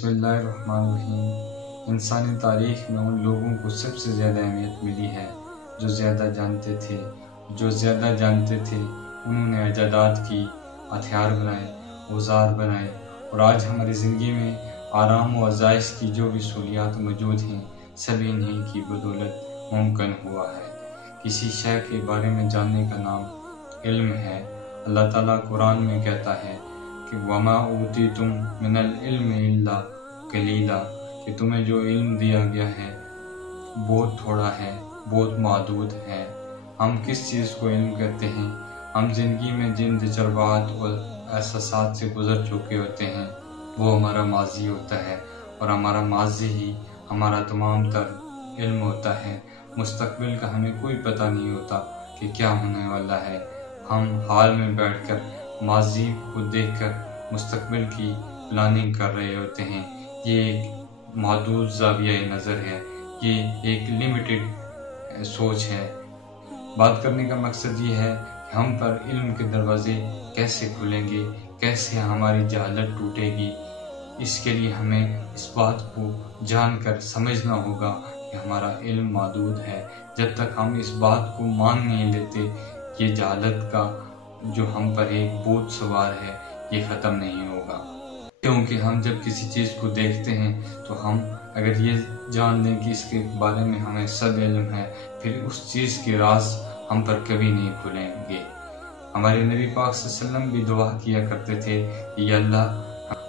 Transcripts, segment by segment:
بسم اللہ الرحمن الرحیم۔ انسانی تاریخ میں ان لوگوں کو سب سے زیادہ اہمیت ملی ہے جو زیادہ جانتے تھے انہوں نے ایجادات کی، ہتھیار بنائے، اوزار بنائے، اور آج ہماری زندگی میں آرام و آسائش کی جو بھی سہولیات موجود ہیں سب انہیں کی بدولت ممکن ہوا ہے۔ کسی شے کے بارے میں جاننے کا نام علم ہے۔ اللہ تعالیٰ قرآن میں کہتا ہے کہ وَمَا أُوتِيتُم مِّنَ الْعِلْمِ إِلَّا قَلِيلًا، کہ تمہیں جو علم دیا گیا ہے بہت تھوڑا ہے، بہت محدود ہے۔ ہم کس چیز کو علم کہتے ہیں؟ ہم زندگی میں جن تجربات اور احساسات سے گزر چکے ہوتے ہیں وہ ہمارا ماضی ہوتا ہے، اور ہمارا ماضی ہی ہمارا تمام تر علم ہوتا ہے۔ مستقبل کا ہمیں کوئی پتہ نہیں ہوتا کہ کیا ہونے والا ہے۔ ہم حال میں بیٹھ کر ماضی کو دیکھ کر مستقبل کی پلاننگ کر رہے ہوتے ہیں۔ یہ ایک محدود زاویہ نظر ہے، یہ ایک لیمیٹڈ سوچ ہے۔ بات کرنے کا مقصد یہ ہے کہ ہم پر علم کے دروازے کیسے کھلیں گے، کیسے ہماری جہالت ٹوٹے گی۔ اس کے لیے ہمیں اس بات کو جان کر سمجھنا ہوگا کہ ہمارا علم محدود ہے۔ جب تک ہم اس بات کو مان نہیں لیتے، یہ جہالت کا جو ہم پر ایک بوجھ سوار ہے یہ ختم نہیں ہوگا۔ کیونکہ ہم جب کسی چیز کو دیکھتے ہیں تو ہم اگر یہ جان لیں کہ اس کے بارے میں ہمیں سب علم ہے، پھر اس چیز کے راز ہم پر کبھی نہیں کھلیں گے۔ ہمارے نبی پاک صلی اللہ علیہ وسلم بھی دعا کیا کرتے تھے کہ یا اللہ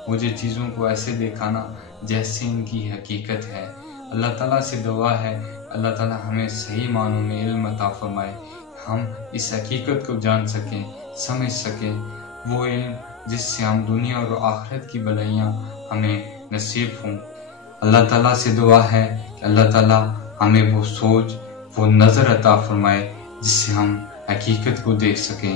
مجھے چیزوں کو ایسے دکھانا جیسے ان کی حقیقت ہے۔ اللہ تعالیٰ سے دعا ہے اللہ تعالیٰ ہمیں صحیح معنوں میں علم عطا فرمائے، ہم اس حقیقت کو جان سکیں، سمجھ سکیں، وہ علم جس سے ہم دنیا اور آخرت کی بھلائیاں ہمیں نصیب ہوں۔ اللہ تعالیٰ سے دعا ہے کہ اللہ تعالیٰ ہمیں وہ سوچ، وہ نظر عطا فرمائے جس سے ہم حقیقت کو دیکھ سکیں۔